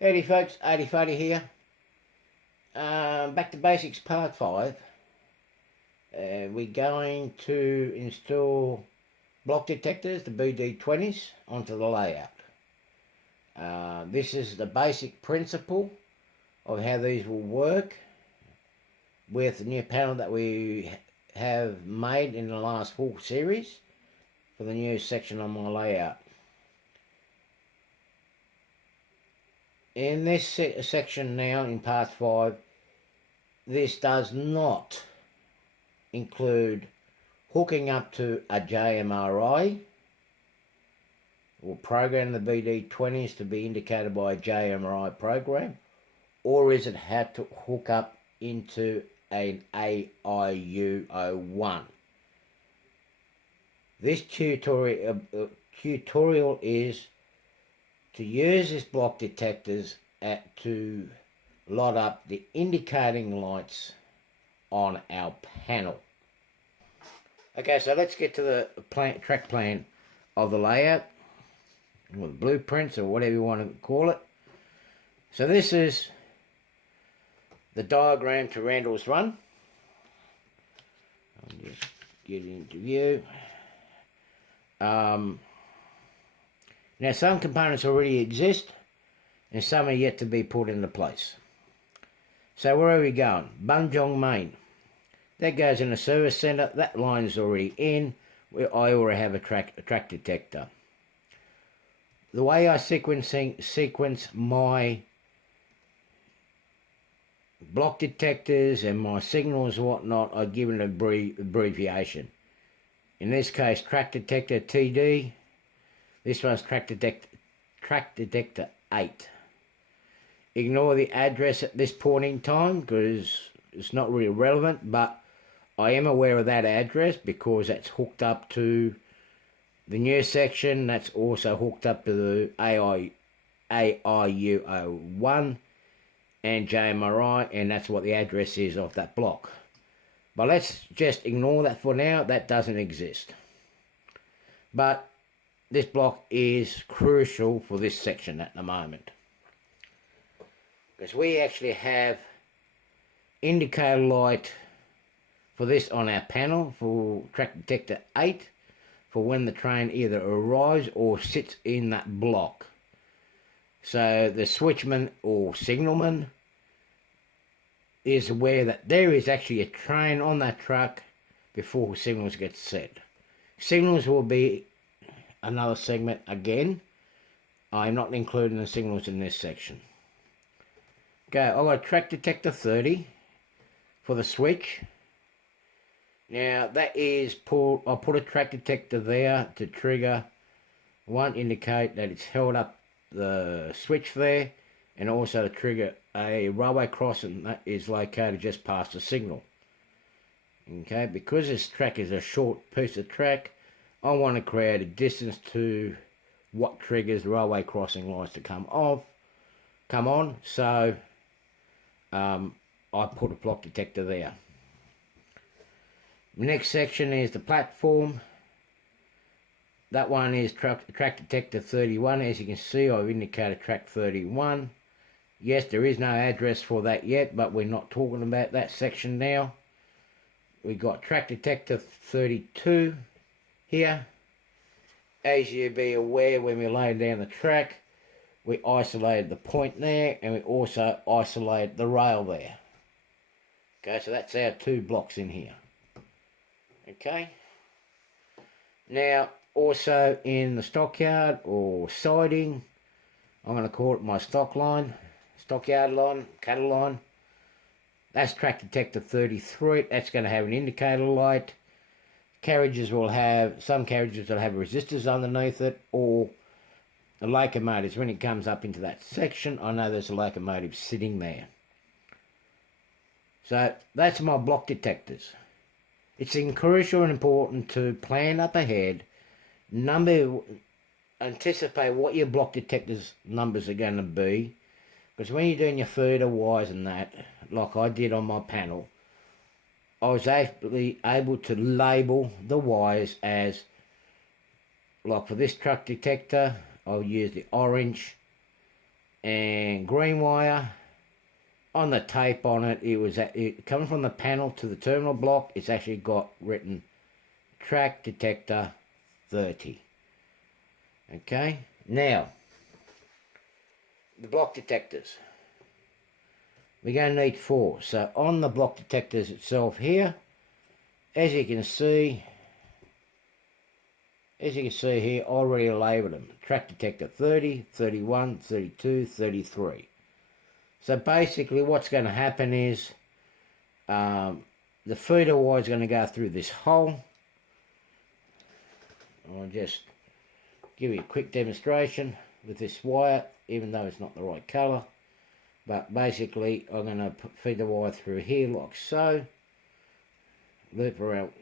Howdy folks, 80 here. Back to basics part 5. We're going to install block detectors, the BD-20s, onto the layout. This is the basic principle of how these will work with the new panel that we have made in the last full series for the new section on my layout. In this section now, in part 5, this does not include hooking up to a JMRI or program the BD-20s to be indicated by a JMRI program, or is it had to hook up into an AIU-01. This tutorial is to use this block detectors to light up the indicating lights on our panel. Okay, so let's get to the track plan of the layout, or the blueprints, or whatever you want to call it. So this is the diagram to Randall's Run. I'll just get into view. Now some components already exist and some are yet to be put into place. So where are we going? Bunjong Main. That goes in the service centre. That line is already in. I already have a track detector. The way I sequence my block detectors and my signals and whatnot, I give an abbreviation. In this case, track detector TD. This one's track detector 8. Ignore the address at this point in time because it's not really relevant, but I am aware of that address because that's hooked up to the new section. That's also hooked up to the AIU-01 and JMRI, and that's what the address is of that block. But let's just ignore that for now. That doesn't exist. But this block is crucial for this section at the moment, because we actually have indicator light for this on our panel for track detector 8 for when the train either arrives or sits in that block. So the switchman or signalman is aware that there is actually a train on that truck before signals get set. Signals will be another segment again. I'm not including the signals in this section. Okay, I've got a track detector 30 for the switch. Now that is I'll put a track detector there to trigger one, indicate that it's held up the switch there, and also to trigger a railway crossing that is located just past the signal. Okay, because this track is a short piece of track, I want to create a distance to what triggers the railway crossing lights to come on. So I put a block detector there. Next section is the platform. That one is track detector 31. As you can see, I've indicated track 31. Yes, there is no address for that yet, but we're not talking about that section now. We got track detector 32 here. As you be aware, when we laid down the track, we isolated the point there, and we also isolated the rail there. Okay, so that's our 2 blocks in here. Okay. Now, also in the stockyard or siding, I'm going to call it my stockyard line, cattle line. That's track detector 33. That's going to have an indicator light. carriages will have, some carriages will have resistors underneath it, or locomotives. When it comes up into that section, I know there's a locomotive sitting there. So that's my block detectors. It's crucial and important to plan up ahead, anticipate what your block detectors numbers are going to be, because when you're doing your feeder wires and that, like I did on my panel, I was actually able to label the wires as, like for this truck detector, I'll use the orange and green wire. On the tape on it, it coming from the panel to the terminal block, it's actually got written track detector 30. Okay, now the block detectors. We're going to need 4. So on the block detectors itself here, as you can see here, I already labelled them. Track detector 30, 31, 32, 33. So basically what's going to happen is the feeder wire is going to go through this hole. I'll just give you a quick demonstration with this wire, even though it's not the right colour. But basically I'm going to feed the wire through here like so. Loop around.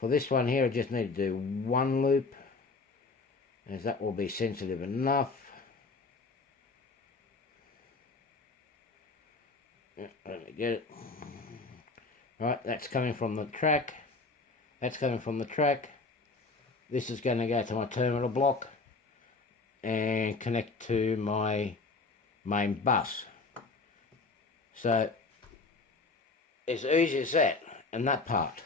For this one here I just need to do 1 loop, as that will be sensitive enough. Let me get it. Right, that's coming from the track. That's coming from the track. This is going to go to my terminal block and connect to my main bus. So, as easy as that, and that part.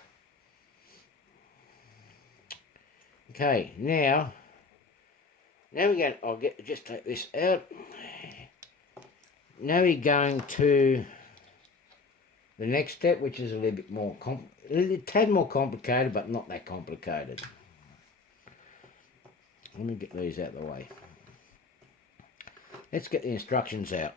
Okay, now we're going, just take this out. Now we're going to the next step, which is a little bit more, a tad more complicated, but not that complicated. Let me get these out of the way. Let's get the instructions out.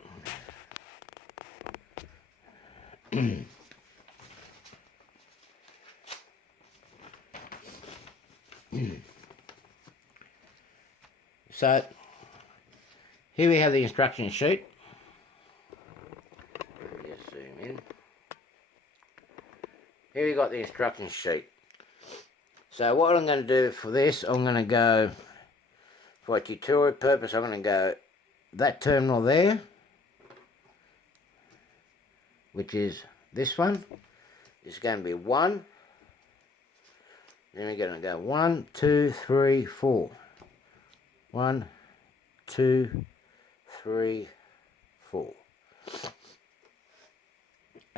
So, here we have the instruction sheet. Just zoom in. Here we got the instruction sheet. So what I'm going to do for this, I'm going to go, for a tutorial purpose, I'm going to go that terminal there, which is this one, is going to be 1. Then we're going to go 1, 2, 3, 4. 1, 2, 3, 4.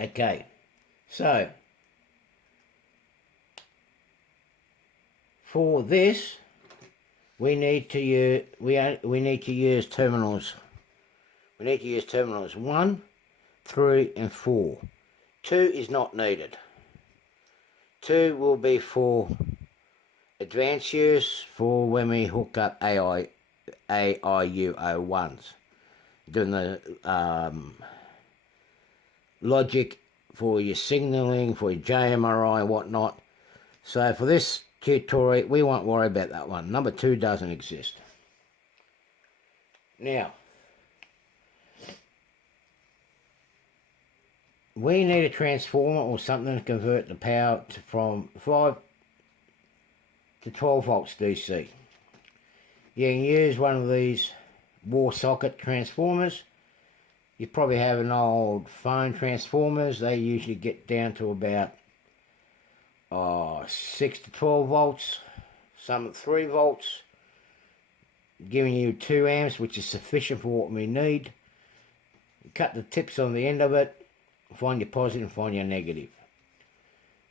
Okay, so for this we need to use terminals. We need to use terminals 1, 3, and 4. 2 is not needed. 2 will be for advanced use, for when we hook up AIU-01s, doing the logic for your signalling, for your JMRI and whatnot. So for this tutorial, we won't worry about that one. Number 2 doesn't exist. Now, we need a transformer or something to convert the power from 5 to 12 volts DC. You can use one of these wall socket transformers. You probably have an old phone transformers. They usually get down to about 6 to 12 volts, some at 3 volts, giving you 2 amps, which is sufficient for what we need. Cut the tips on the end of it, find your positive and find your negative.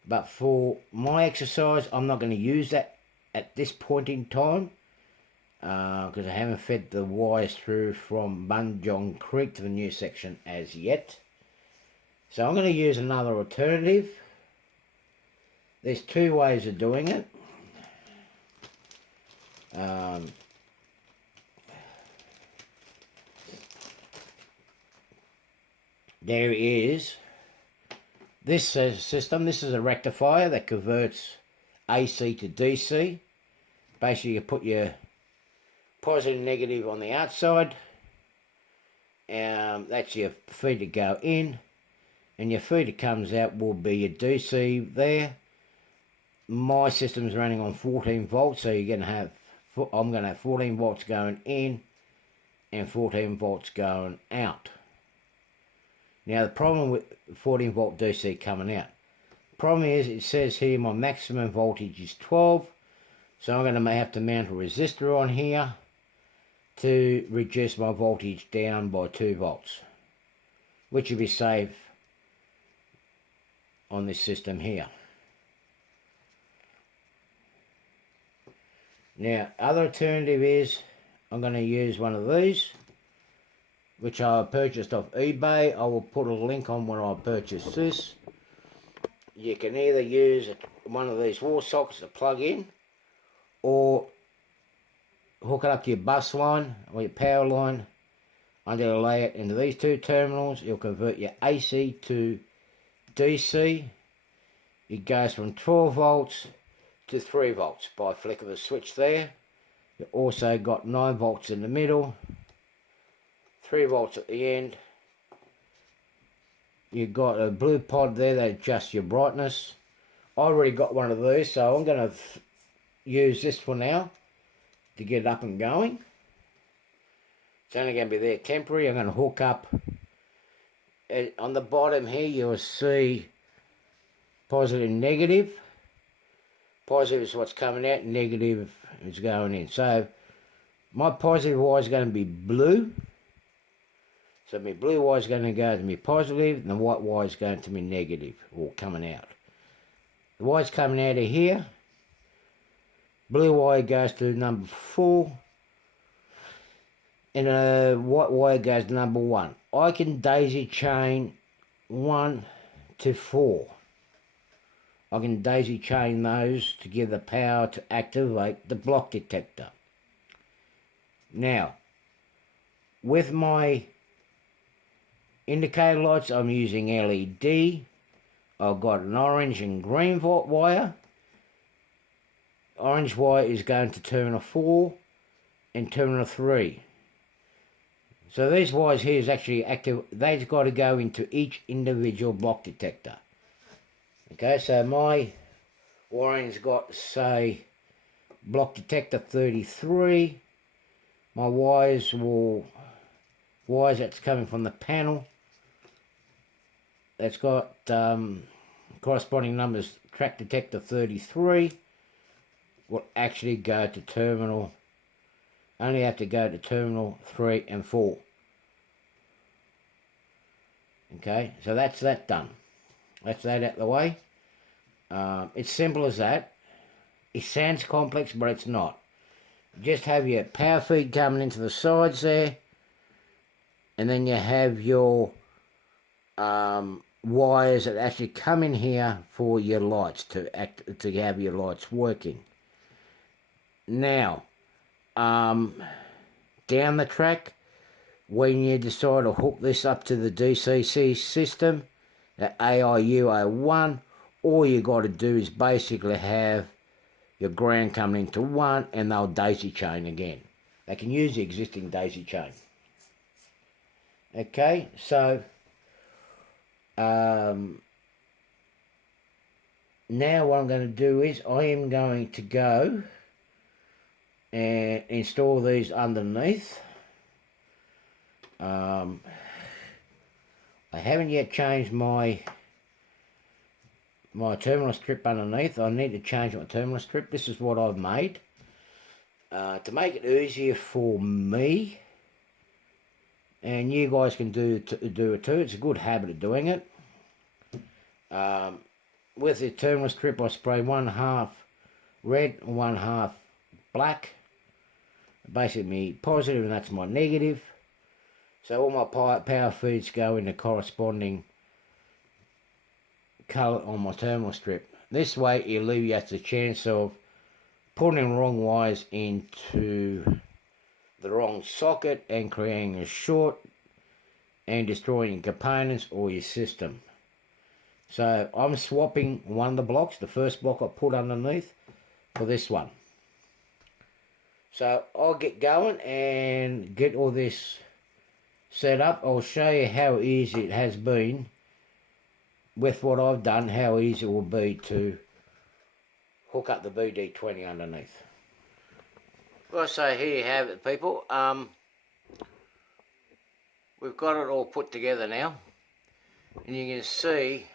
But for my exercise, I'm not going to use that at this point in time, because I haven't fed the wires through from Bunjong Creek to the new section as yet. So I'm going to use another alternative. There's 2 ways of doing it. There is this system. This is a rectifier that converts AC to DC. Basically, you put your positive and negative on the outside. That's your feeder go in, and your feeder comes out will be your DC there. My system's running on 14 volts, so I'm going to have 14 volts going in and 14 volts going out. Now the problem with 14 volt DC coming out, problem is it says here my maximum voltage is 12, so I'm going to have to mount a resistor on here to reduce my voltage down by 2 volts, which will be safe on this system here. Now, other alternative is I'm going to use one of these, which I purchased off eBay. I will put a link on when I purchased this. You can either use one of these wall sockets to plug in, or hook it up to your bus line or your power line. I'm going to lay it into these two terminals. It'll convert your AC to DC. It goes from 12 volts to 3 volts by a flick of a switch there. You also got 9 volts in the middle, 3 volts at the end. You've got a blue pod there that adjusts your brightness. I already got one of these, so I'm going to use this for now to get it up and going. It's only going to be there temporary. I'm going to hook up. On the bottom here you'll see positive and negative. Positive is what's coming out, negative is going in. So my positive wire is going to be blue. So my blue wire is going to go to my positive, and the white wire is going to my negative, or coming out. The wire's coming out of here. Blue wire goes to number 4, and a white wire goes to number 1. I can daisy chain 1 to 4. I can daisy chain those to give the power to activate the block detector. Now, with my indicator lights, I'm using LED. I've got an orange and green wire. Orange wire is going to terminal 4 and terminal 3. So these wires here is actually active. They've got to go into each individual block detector. Okay, so my wiring's got, say, block detector 33. My wires that's coming from the panel, that's got corresponding numbers. Track detector 33 will actually go to terminal, only have to go to terminal 3 and 4. Okay, so that's that done. That's that out of the way. It's simple as that. It sounds complex, but it's not. Just have your power feed coming into the sides there, and then you have your wires that actually come in here for your lights to have your lights working. Now, down the track, when you decide to hook this up to the DCC system, the AIU-01, all you got to do is basically have your ground coming into 1, and they'll daisy chain again. They can use the existing daisy chain. Okay, so now what I'm going to do is I am going to go and install these underneath. I haven't yet changed my terminal strip underneath. I need to change my terminal strip. This is what I've made to make it easier for me, and you guys can do it too. It's a good habit of doing it. With the terminal strip, I spray 1/2 red and 1/2 black. Basically positive, and that's my negative. So all my power feeds go in the corresponding colour on my terminal strip. This way it alleviates the chance of putting the wrong wires into the wrong socket and creating a short and destroying your components or your system. So I'm swapping one of the blocks, the first block I put underneath, for this one. So I'll get going and get all this set up. I'll show you how easy it has been with what I've done, how easy it will be to hook up the BD-20 underneath. Well, so here you have it, people. We've got it all put together now, and you can see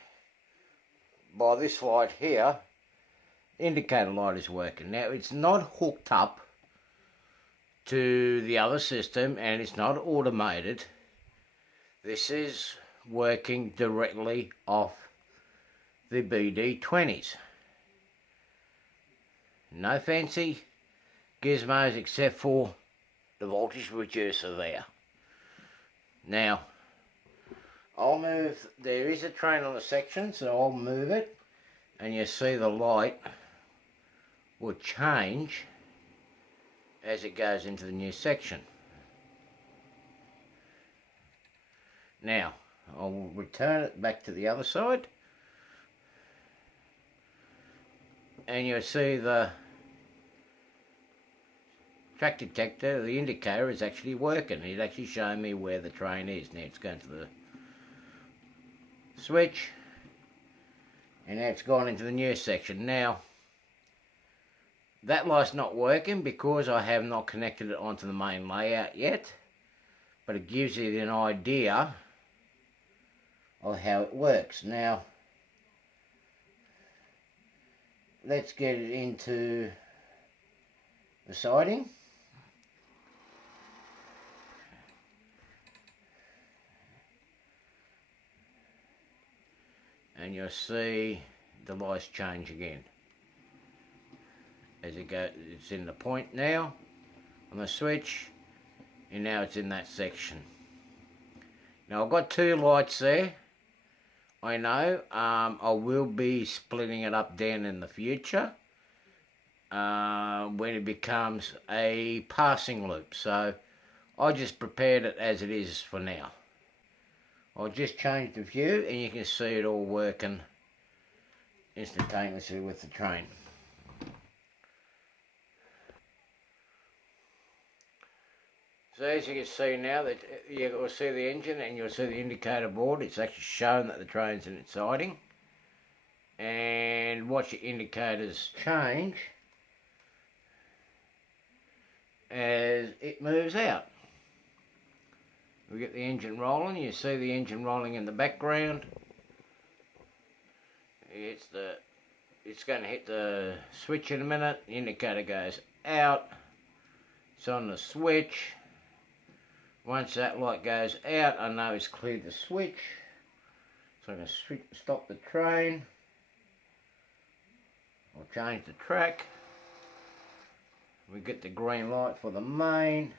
by this light here, the indicator light is working. Now it's not hooked up to the other system and it's not automated. This is working directly off the BD-20s. No fancy gizmos except for the voltage reducer there. Now, I'll move, there is a train on the section, so I'll move it, and you see the light will change as it goes into the new section. Now, I'll return it back to the other side, and you'll see the track detector, the indicator, is actually working. It's actually showing me where the train is. Now it's going to the switch, and now it's gone into the new section. Now that light's not working because I have not connected it onto the main layout yet, but it gives you an idea of how it works. Now let's get it into the siding. And you'll see the lights change again as it goes. It's in the point now on the switch, and now it's in that section. Now I've got two lights there. I know I will be splitting it up down in the future when it becomes a passing loop. So I just prepared it as it is for now. I'll just change the view and you can see it all working instantaneously with the train. So as you can see now, that you'll see the engine and you'll see the indicator board. It's actually showing that the train's in its siding. And watch your indicators change as it moves out. We get the engine rolling. You see the engine rolling in the background. It's going to hit the switch in a minute. The indicator goes out. It's on the switch. Once that light goes out, I know it's cleared the switch. So I'm going to stop the train. I'll change the track. We get the green light for the main.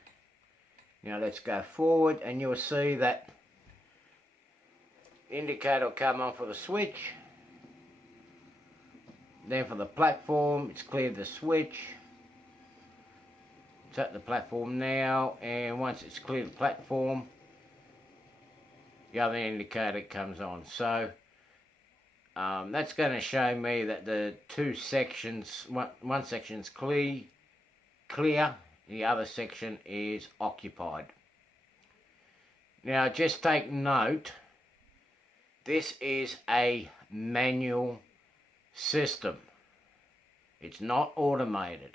Now let's go forward, and you'll see that indicator will come on for the switch. Then for the platform, it's cleared the switch. It's at the platform now, and once it's cleared the platform, the other indicator comes on. So that's going to show me that the two sections, one section's clear, the other section is occupied. Now just take note, this is a manual system. It's not automated.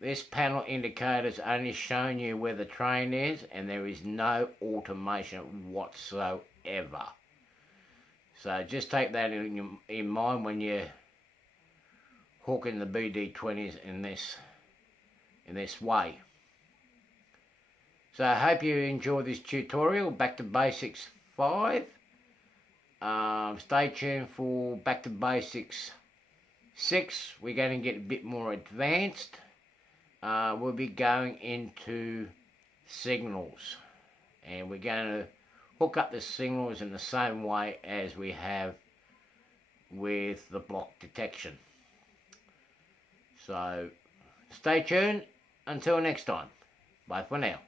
This panel indicator is only showing you where the train is, and there is no automation whatsoever. So just take that in mind when you're hooking the BD-20s in this way. So I hope you enjoyed this tutorial, Back to Basics 5. Stay tuned for Back to Basics 6. We're going to get a bit more advanced. We'll be going into signals, and we're going to hook up the signals in the same way as we have with the block detection. So stay tuned. Until next time, bye for now.